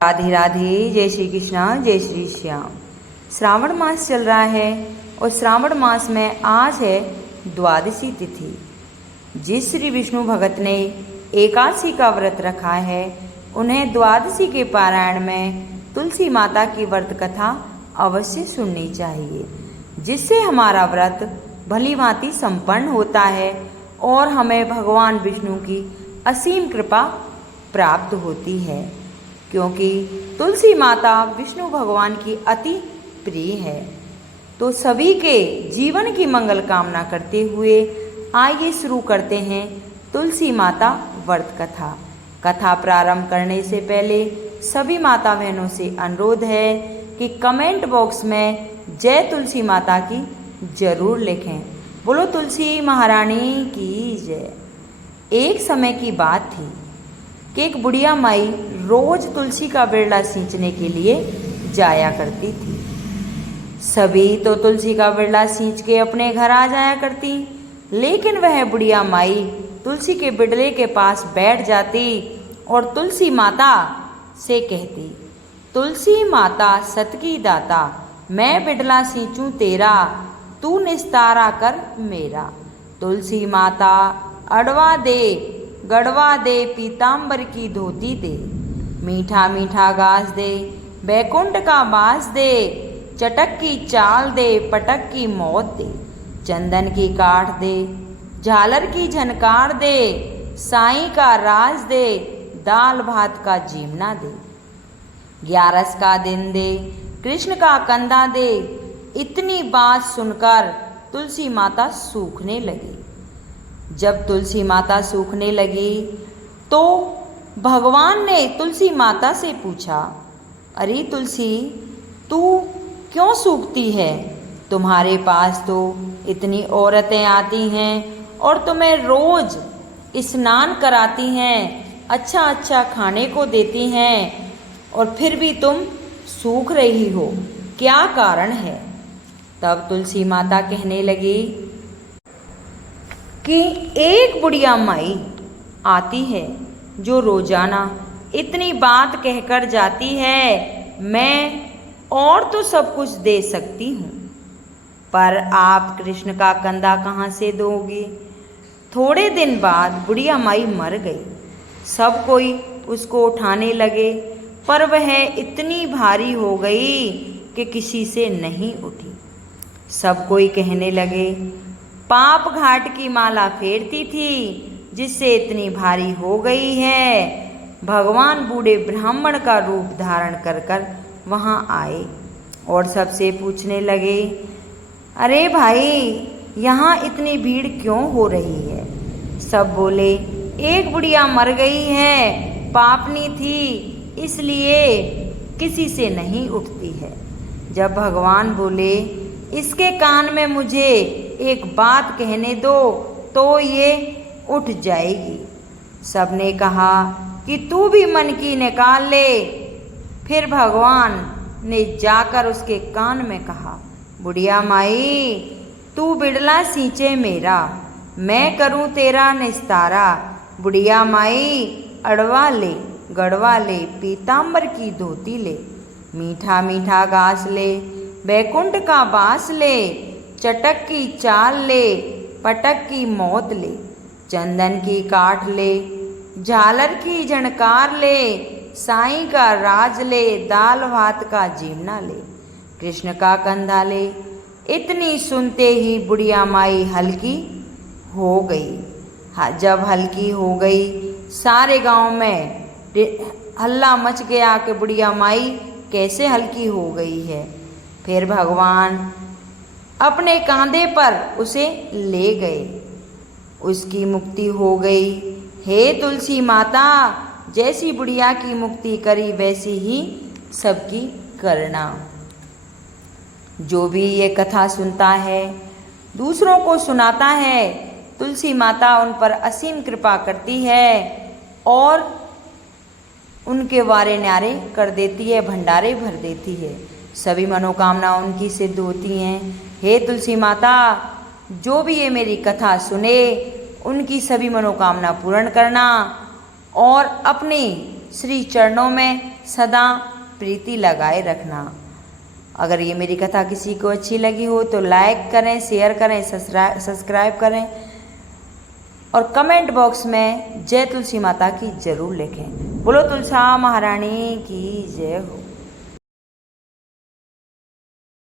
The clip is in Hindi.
राधे राधे, जय श्री कृष्णा, जय श्री श्याम। श्रावण मास चल रहा है और श्रावण मास में आज है द्वादशी तिथि। जिस श्री विष्णु भगत ने एकादशी का व्रत रखा है उन्हें द्वादशी के पारायण में तुलसी माता की व्रत कथा अवश्य सुननी चाहिए, जिससे हमारा व्रत भली भांति संपन्न होता है और हमें भगवान विष्णु की असीम कृपा प्राप्त होती है, क्योंकि तुलसी माता विष्णु भगवान की अति प्रिय है। तो सभी के जीवन की मंगल कामना करते हुए आइए शुरू करते हैं तुलसी माता व्रत कथा। कथा प्रारंभ करने से पहले सभी माता बहनों से अनुरोध है कि कमेंट बॉक्स में जय तुलसी माता की जरूर लिखें। बोलो तुलसी महारानी की जय। एक समय की बात थी कि एक बुढ़िया माई रोज तुलसी का बिरला सींचने के लिए जाया करती थी। सभी तो तुलसी का बिरला सींच के अपने घर आ जाया करती, लेकिन वह बुढ़िया माई तुलसी के बिरले के पास बैठ जाती और तुलसी माता से कहती, तुलसी माता सत की दाता, मैं बिरला सींचूं तेरा, तू निस्तारा कर मेरा। तुलसी माता अड़वा दे, गड़वा दे, पीताम्बर की धोती दे, मीठा मीठा घास दे, बैकुंठ का बास दे, चटक की चाल दे, पटक की मौत दे, चंदन की काठ दे, झालर की झनकार दे, साईं का राज दे, दाल भात का जीमना दे, ग्यारस का दिन दे, कृष्ण का कंधा दे। इतनी बात सुनकर तुलसी माता सूखने लगी। जब तुलसी माता सूखने लगी तो भगवान ने तुलसी माता से पूछा, अरे तुलसी, तू क्यों सूखती है? तुम्हारे पास तो इतनी औरतें आती हैं और तुम्हें रोज स्नान कराती हैं, अच्छा अच्छा खाने को देती हैं, और फिर भी तुम सूख रही हो, क्या कारण है? तब तुलसी माता कहने लगी कि एक बुढ़िया माई आती है जो रोजाना इतनी बात कहकर जाती है, मैं और तो सब कुछ दे सकती हूँ, पर आप कृष्ण का कंधा कहाँ से दोगे? थोड़े दिन बाद बुढ़िया माई मर गई। सब कोई उसको उठाने लगे, पर वह इतनी भारी हो गई कि किसी से नहीं उठी। सब कोई कहने लगे, पाप घाट की माला फेरती थी जिससे इतनी भारी हो गई है। भगवान बूढ़े ब्राह्मण का रूप धारण कर कर वहाँ आए और सबसे पूछने लगे, अरे भाई, यहाँ इतनी भीड़ क्यों हो रही है? सब बोले, एक बुढ़िया मर गई है, पापनी थी, इसलिए किसी से नहीं उठती है। जब भगवान बोले, इसके कान में मुझे एक बात कहने दो तो ये उठ जाएगी। सबने कहा कि तू भी मन की निकाल ले। फिर भगवान ने जाकर उसके कान में कहा, बुढ़िया माई, तू बिड़ला सींचे मेरा, मैं करूं तेरा निस्तारा। बुढ़िया माई अड़वा ले, गड़वा ले, पीताम्बर की धोती ले, मीठा मीठा घास ले, बैकुंठ का बास ले, चटक की चाल ले, पटक की मौत ले, चंदन की काठ ले, झालर की झनकार ले, साईं का राज ले, दाल भात का जीमना ले, कृष्ण का कंधा ले। इतनी सुनते ही बुढ़िया माई हल्की हो गई। जब हल्की हो गई, सारे गांव में हल्ला मच गया कि बुढ़िया माई कैसे हल्की हो गई है। फिर भगवान अपने कांधे पर उसे ले गए, उसकी मुक्ति हो गई। हे तुलसी माता, जैसी बुढ़िया की मुक्ति करी वैसी ही सबकी करना। जो भी ये कथा सुनता है, दूसरों को सुनाता है, तुलसी माता उन पर असीम कृपा करती है और उनके वारे न्यारे कर देती है, भंडारे भर देती है, सभी मनोकामना उनकी सिद्ध होती हैं। हे तुलसी माता, जो भी ये मेरी कथा सुने उनकी सभी मनोकामना पूर्ण करना और अपने श्री चरणों में सदा प्रीति लगाए रखना। अगर ये मेरी कथा किसी को अच्छी लगी हो तो लाइक करें, शेयर करें, सब्सक्राइब करें और कमेंट बॉक्स में जय तुलसी माता की जरूर लिखें। बोलो तुलसा महारानी की जय हो।